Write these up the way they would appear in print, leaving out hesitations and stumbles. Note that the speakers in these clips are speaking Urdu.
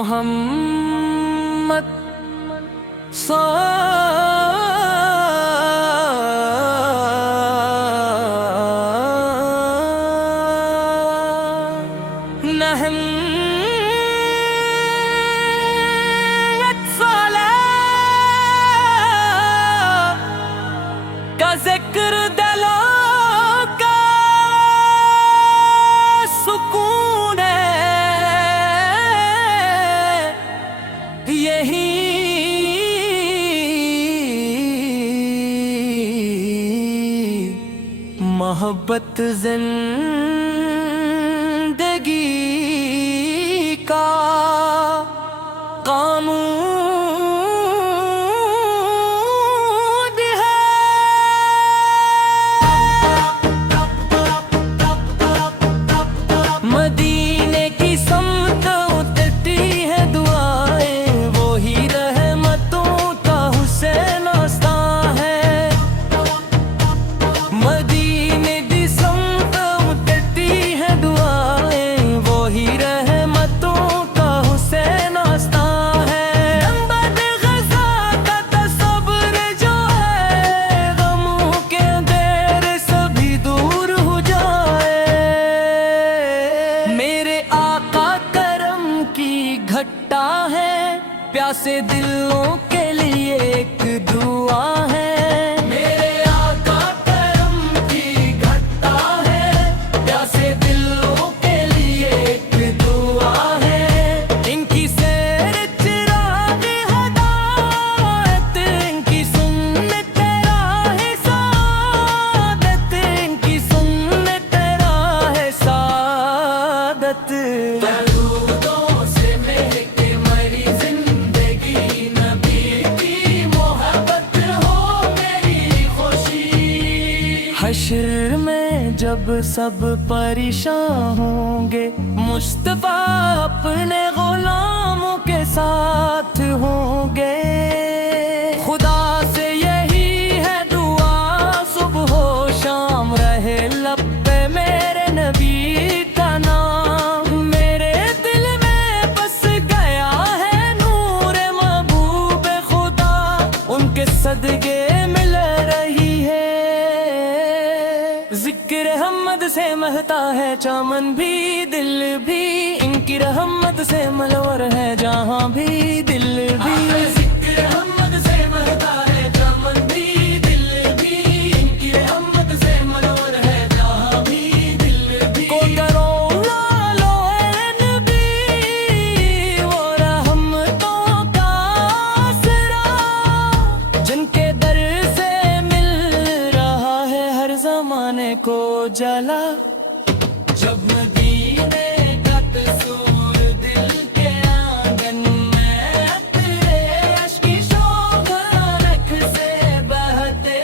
محمد کا ذکر دلوں کا سکون ہے، یہی محبت زندگی کا قانون مدینے کی سمت اترتی ہے دعائیں، وہی رحمتوں کا حسین آستاں ہے۔ مدینے کی سمت اترتی ہے دعائیں، وہی رحمتوں کا حسین آستاں ہے۔ نمبر غزہ کا تصور جو ہے، غموں کے اندھیر سبھی دور ہو جائے۔ میرے آقا کرم کی گھٹا ہے، پیاسے دلوں کے لیے ایک دعا ہے۔ میرے آقا کرم کی گھٹا ہے، پیاسے دلوں کے لیے ایک دعا ہے۔ ان کی سیر چراغ ہدایت، ان کی سنت راہ سعادت، ان کی سنت راہ سعادت۔ درودوں سے مہک مری زندگی، نبی کی محبت ہو میری خوشی۔ حشر میں جب سب پریشان ہوں گے، مصطفیٰ اپنے غلاموں کے ساتھ ہوں گے۔ خدا سے یہی ہے دعا، صبح و شام رہے لب پہ میرے نبی کا نام۔ میرے دل میں بس گیا ہے نور محبوب خدا، ان کے صدقے مل رہی ہے۔ ذکر حمد سے مہتا ہے چمن بھی دل بھی، ان کی رحمت سے ملور ہے جہاں بھی دل بھی۔ ذکر حمد سے مہتا ہے چمن بھی دل بھی، ان کی رحمت سے ملور ہے جہاں بھی دل بھی۔ کو کرو لالو اے نبی، وہ رحمتوں کا آسرا، جن کے در سے مل رہا ہے ہر زمانے کو جلا۔ جب مدینے کا تصور دل کے آنگن میں، عطرے اشکی شوق رکھ سے بہتے،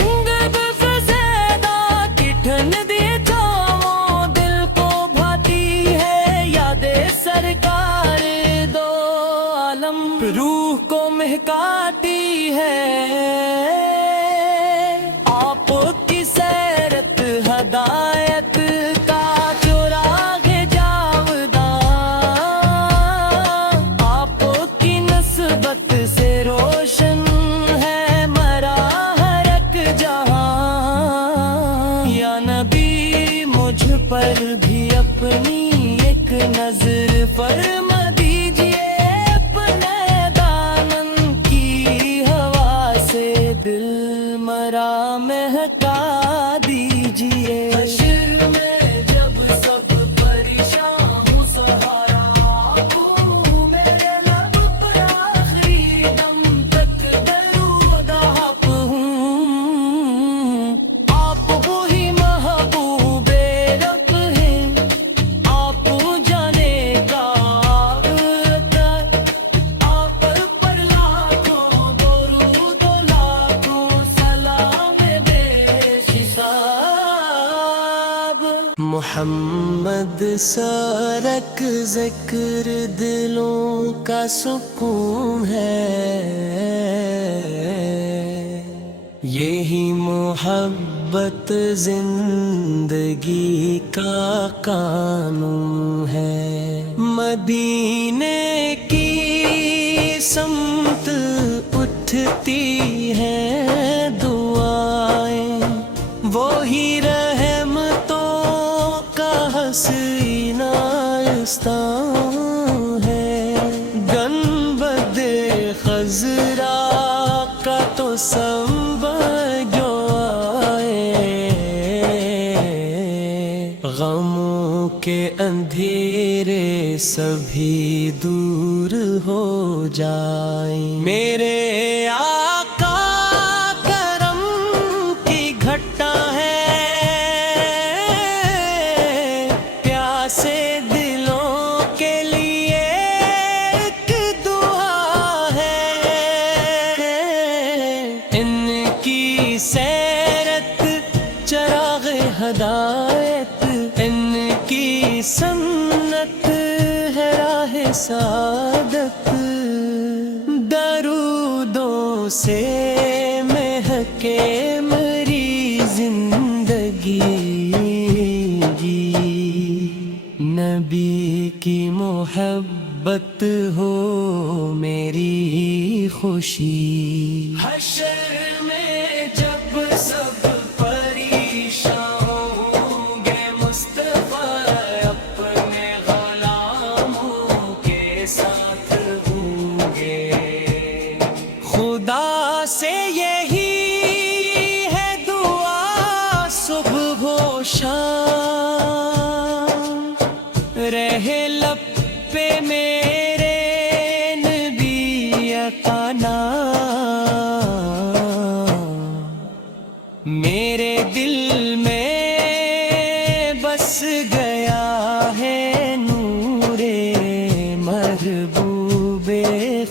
گنگب فزیدہ کی ٹھن دیے چھاؤں، دل کو بھاتی ہے یاد سرکار دو عالم، روح کو مہکاتی ہے آپ کی سیرت ہدایت کا چراغ جاوداں۔ آپ کی نسبت سے روشن ہے مرا ہر ایک جہاں۔ یا نبی مجھ پر بھی اپنی ایک نظر فرما دیجئے، اپنے دامن کی ہوا سے دل مرا مہکا دیجئے۔ حشر میں جب سب پریشان ہوں، سہارا آپ ہوں میرے لب پر آخری دم تک، درود آپ ہوں۔ آپ وہی محبوب رب ہیں، آپ جانے کا عطر، آپ پر لاکھوں درود و لاکھوں سلام بے حساب۔ محمد سارک ذکر دلوں کا سکون ہے، یہی محبت زندگی کا قانون ہے۔ مدینے کی سمت اٹھتی ہیں دعائیں، وہی رحمتوں کا حسینہ استاں ہے، گنبد خضرا کا تو سنبھل جو آئے، غموں کے اندھیرے سبھی دور ہو جائیں، میرے آقا کرم کی گھٹا ہے، پیاسے دلوں کے لیے ایک دعا ہے، ان کی سیرت چراغ ہدایت، ان کی سنت ہے راہ سعادت، درودوں سے مہکے میری زندگی، نبی کی محبت ہو میری خوشی، حشر میں جب سب پریشان ہوں گے، مصطفیٰ اپنے غلاموں کے ساتھ ہوں گے، خدا سے یہی ہے دعا صبح و شام، رہے لب پہ میرے نبی کا نام، میرے دل میں بس گیا ہے نور محبوب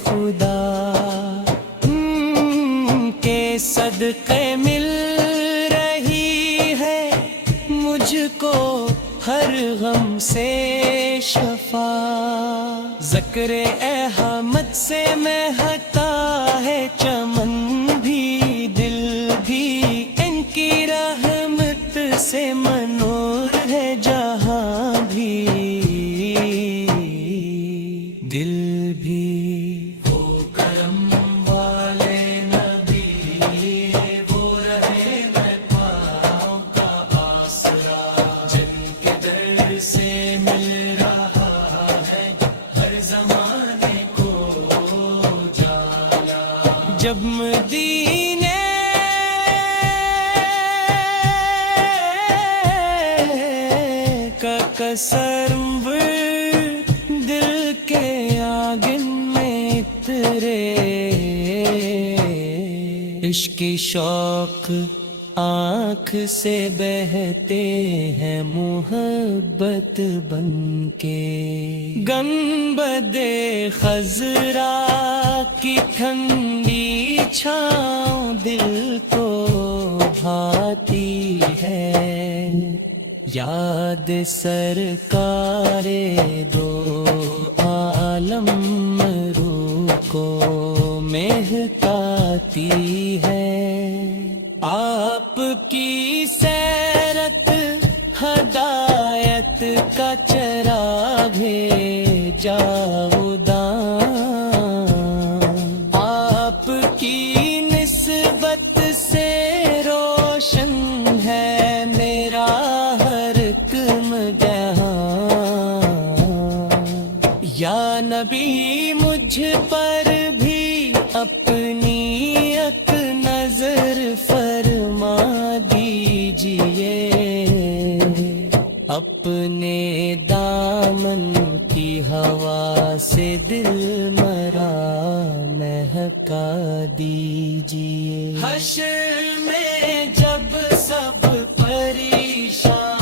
خدا، کے صدقے مل رہی ہے مجھ کو ہر غم سے شفا، ذکر احمد سے مہکتا ہے چمن بھی دل بھی، ان کی رحمت سے منور ہے جہاں بھی دل بھی، وہ کرم والے نبی وہ رہے میں پاؤں کا آسرا، جن کے در سے مل رہا ہے ہر زمانے کو جالا، جب مدینے کا قصر دل کے آنگن میں اترے، عشق شوق آنکھ سے بہتے ہیں محبت بن کے، گنبد خضرا کی ٹھنڈی چھاؤں دل کو بھاتی ہے، یاد سرکار دو عالم روح کو مہکاتی ہے، آپ کی سیرت ہدایت کا چراغ بھیجا خدا، آپ کی نسبت سے روشن ہے میرا ہر کم جہاں، یا نبی مجھ پر بھی اپنی ایک نظر فرما دیجئے، اپنے دامن کی ہوا سے دل مرا مہکا دیجئے، حشر میں جب سب پریشان